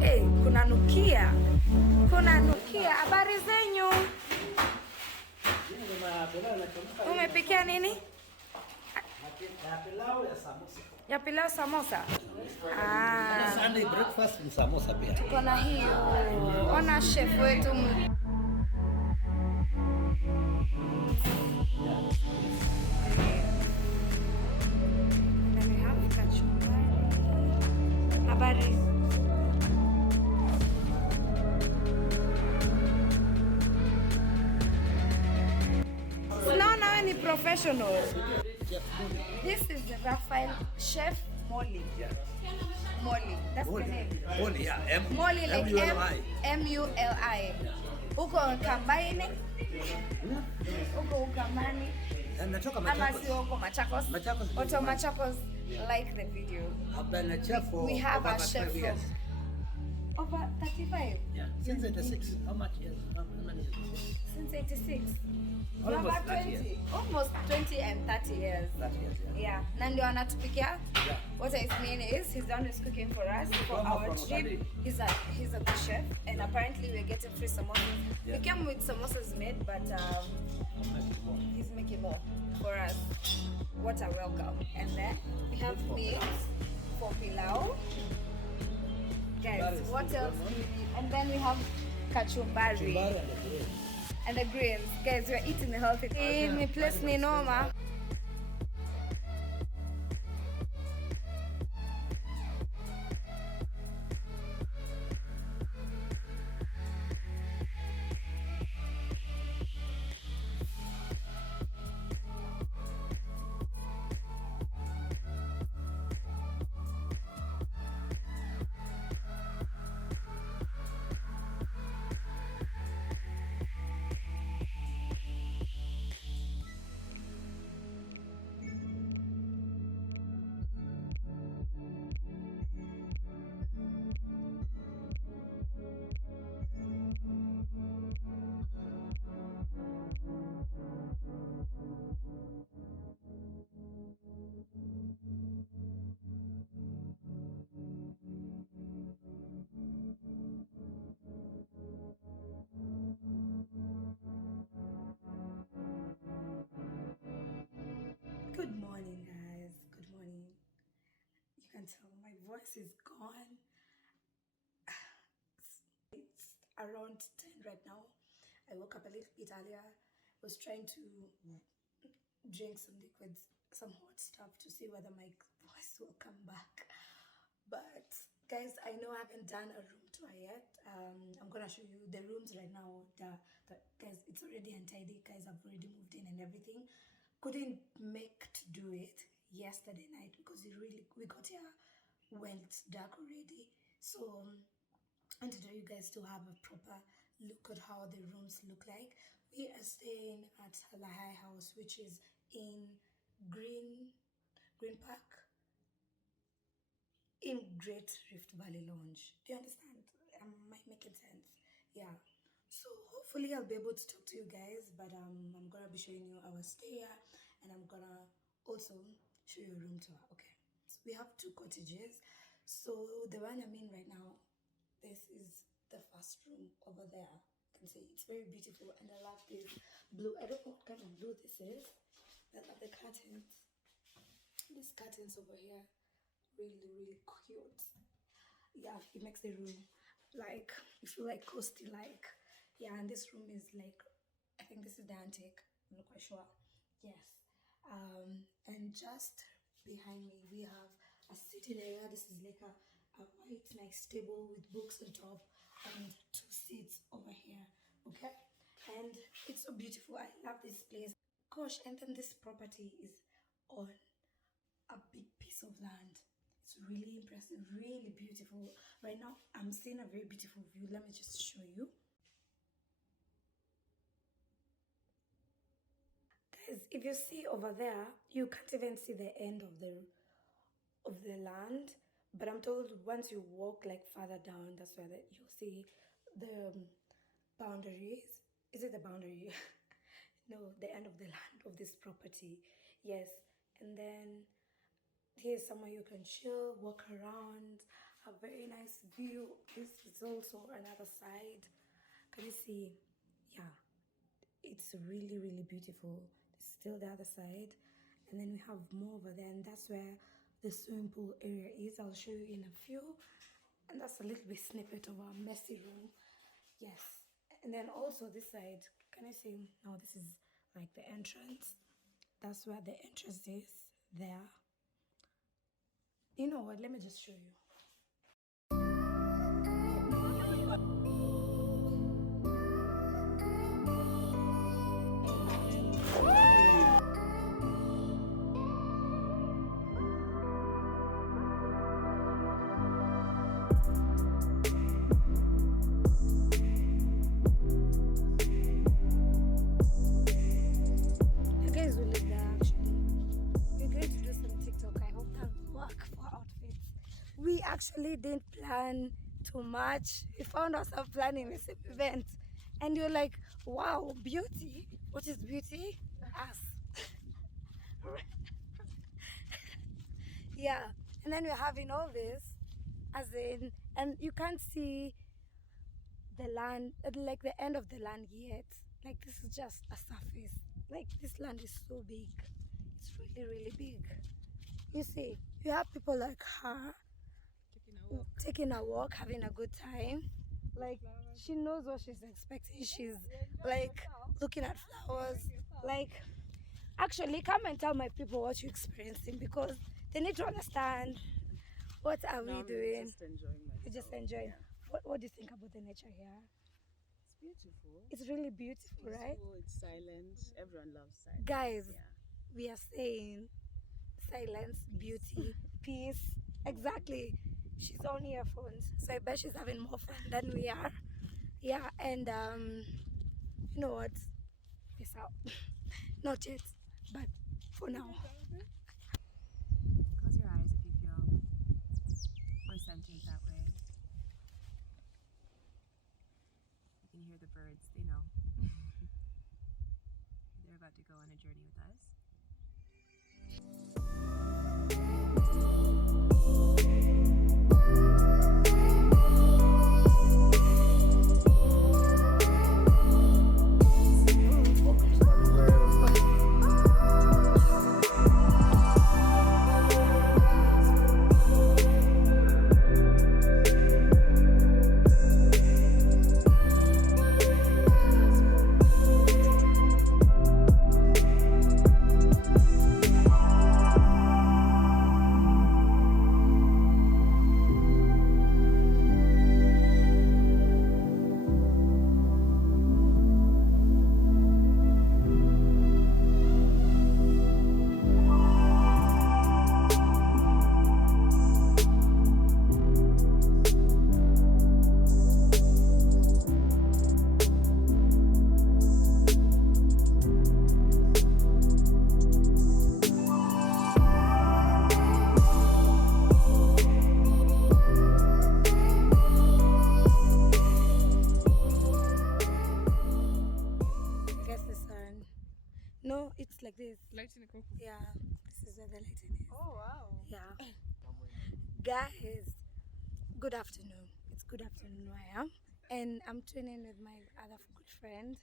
Hey, kunanukia. Kunanukia. Habari zenyu? Umepikia nini? Ya pilau samosa. Sunday breakfast ni samosa pia. Tuko na hiyo. Ona chef wetu. Habari. Naona wewe ni professional. This is the Raphael Chef Molly. Molly, that's the name. Molly, yeah. Molly like M-U-L-I. Uko Kambaini? Uko Ukamani? Natoka Ama si uko Machakos? Machakos. Oto Machakos, like the video. I've been a chef for We have over a chef 35 years. Over 35? Yeah. Since 86. How much years? How many years? Since 86. Almost Over 30 years. Almost 20 and 30 years. 30 years, yeah. Yeah. Na ndio anatupikia. Yeah. What I mean is he's done his cooking for us for our trip. He's a good chef and apparently we're getting free samosas. Yeah. We came with samosas made, but he's making more for us. What a welcome. And then we have meat for pilau. Guys, what else do we need? And then we have kachumbari and the greens. Guys, we're eating healthy. Me place ni noma. Good morning, guys. Good morning. You can tell my voice is gone. It's around 10 right now. I woke up a little bit earlier. Was trying to drink some liquids, some hot stuff to see whether my voice will come back. But guys, I know I haven't done a room tour yet. I'm gonna show you the rooms right now. Guys, it's already untidy. Guys, I've already moved in and everything. Couldn't make to do it yesterday night because we got here when it's dark already. So I want to tell you guys to have a proper look at how the rooms look like. We are staying at Lahai House, which is in Green Park, in Great Rift Valley Lounge. Do you understand? Am I making sense? Yeah. So hopefully I'll be able to talk to you guys, but I'm gonna be showing you our stay here, and I'm gonna also show you a room tour. Okay. So we have 2 cottages. So the one I'm in right now, this is the first room over there. You can see it's very beautiful, and I love this blue. I don't know what kind of blue this is. I love the curtains. These curtains over here, really cute. Yeah, it makes the room like you feel like coasty like. Yeah, and this room is like, I think this is the antique. I'm not quite sure. Yes. And just behind me we have a sitting area. This is like a white nice table with books on top and 2 seats over here. Okay, and it's so beautiful. I love this place. Gosh, and then this property is on a big piece of land. It's really impressive, really beautiful. Right now I'm seeing a very beautiful view. Let me just show you. Guys, if you see over there, you can't even see the end of the land, but I'm told once you walk like further down, that's where you'll see the boundaries. Is it the boundary? No, the end of the land of this property. Yes. And then Here's somewhere you can chill, walk around, a very nice view. This is also another side. Can you see? Yeah, it's really, really beautiful. It's still the other side. And then we have more over there, and that's where the swimming pool area is. I'll show you in a few. And that's a little bit snippet of our messy room. Yes. And then also this side, can you see? No, this is like the entrance. That's where the entrance is there. You know what? Let me just show you. You guys will live there actually. We're going to do some TikTok. I hope that will work for outfits. We actually didn't plan too much. We found ourselves planning the same event. And you're like, wow, beauty. What is beauty? Us. Yeah. And then we're having all this, as in, and you can't see the land, like the end of the land yet. Like this is just a surface. Like this land is so big. It's really, really big. You see, you have people like her taking a walk, having a good time. Like she knows what she's expecting. She's like looking at flowers. Like actually, come and tell my people what you're experiencing because they need to understand what are we doing. Just enjoying myself. You're just enjoying. Yeah. What do you think about the nature here? It's beautiful. It's really beautiful, right? Peaceful, it's silent. Everyone loves silence. Guys, Yeah. we are saying silence, beauty, peace. Exactly. She's on earphones, so I bet she's having more fun than we are. Yeah, and you know what? Peace out. Not yet, but for now. Close your eyes if you feel more centered that way. You can hear the birds, they know. They're about to go on a journey with us. Guess the sun. No, it's like this. Lighting the cocoa. Yeah, this is where the lighting is. Oh wow. Yeah. Guys, good afternoon. It's good afternoon where I am. And I'm tuning with my other good friend,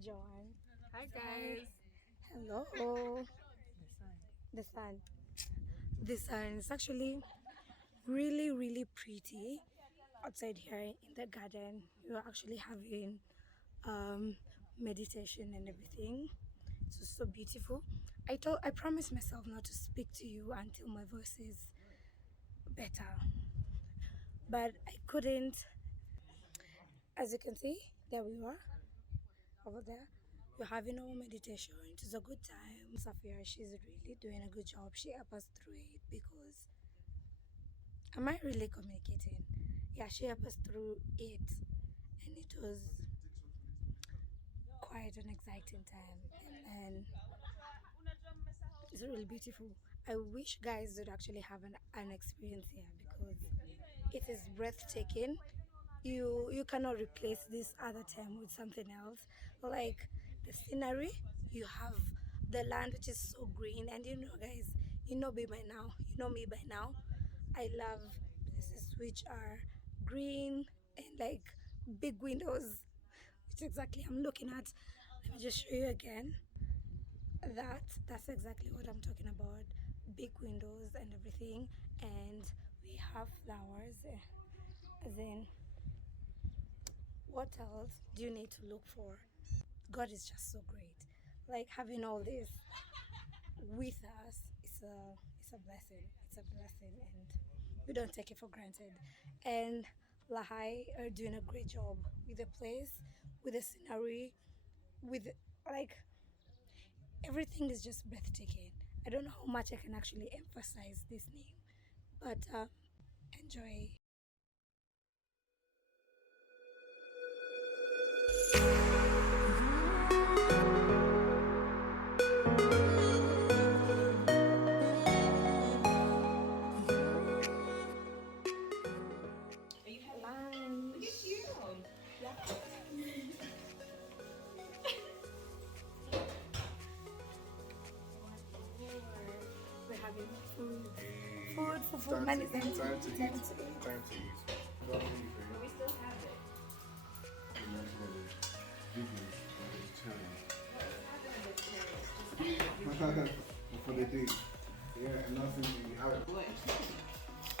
Joanne. Hi guys! Hello. The sun. The sun. The sun is actually really, really pretty outside here in the garden. We're actually having meditation and everything. So so beautiful. I promised myself not to speak to you until my voice is better, but I couldn't. As you can see, there we are over there. We're having our meditation. It was a good time. Safia, she's really doing a good job. She helped us through it because am I really communicating? Yeah, she helped us through it, and it was quite an exciting time, and it's really beautiful. I wish guys would actually have an experience here because it is breathtaking. You cannot replace this other time with something else. Like the scenery, you have the land which is so green, and you know guys, You know me by now. You know me by now. I love places which are green and like big windows, which exactly I'm looking at. Let me just show you again. That's exactly what I'm talking about. Big windows and everything, and we have flowers. As in, what else do you need to look for? God is just so great. Like having all this with us it's a blessing. It's a blessing, and we don't take it for granted. And Lahai are doing a great job with the place, with the scenery, with like everything is just breathtaking. I don't know how much I can actually emphasize this name, but enjoy. Lunch. Yeah. We're having food. Food. Many things. Time to eat. Time to eat. Don't leave, eh? We still have it. For the day. Yeah, and nothing you have it.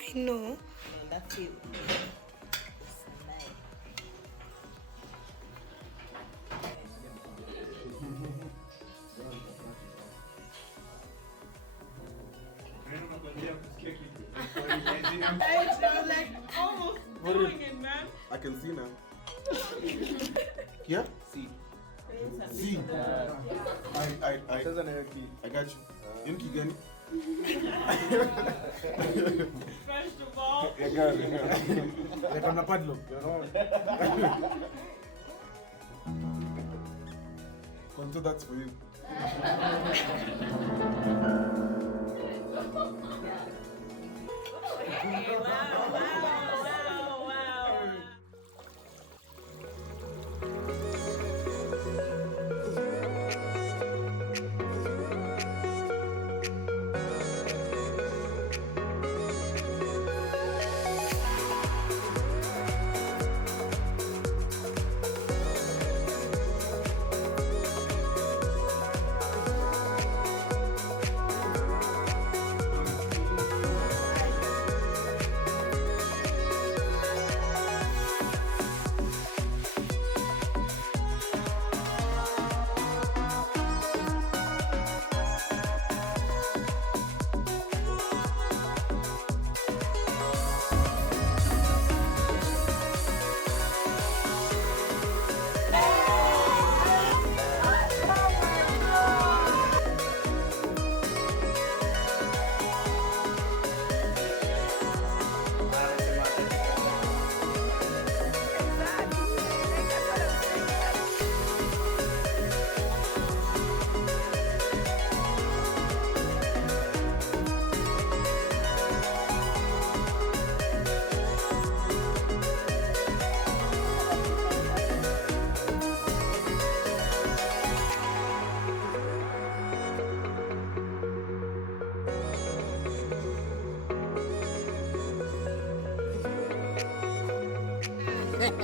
I know. That's it. I like almost doing it, man. I can see now. Yeah? See. See. I got you. Inki gani? First of all, Like on a padlock. Contour that's for you. wow.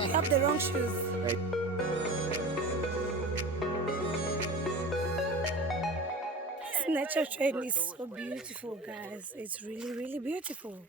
You have the wrong shoes. This nature trail is so beautiful, guys. It's really, really beautiful.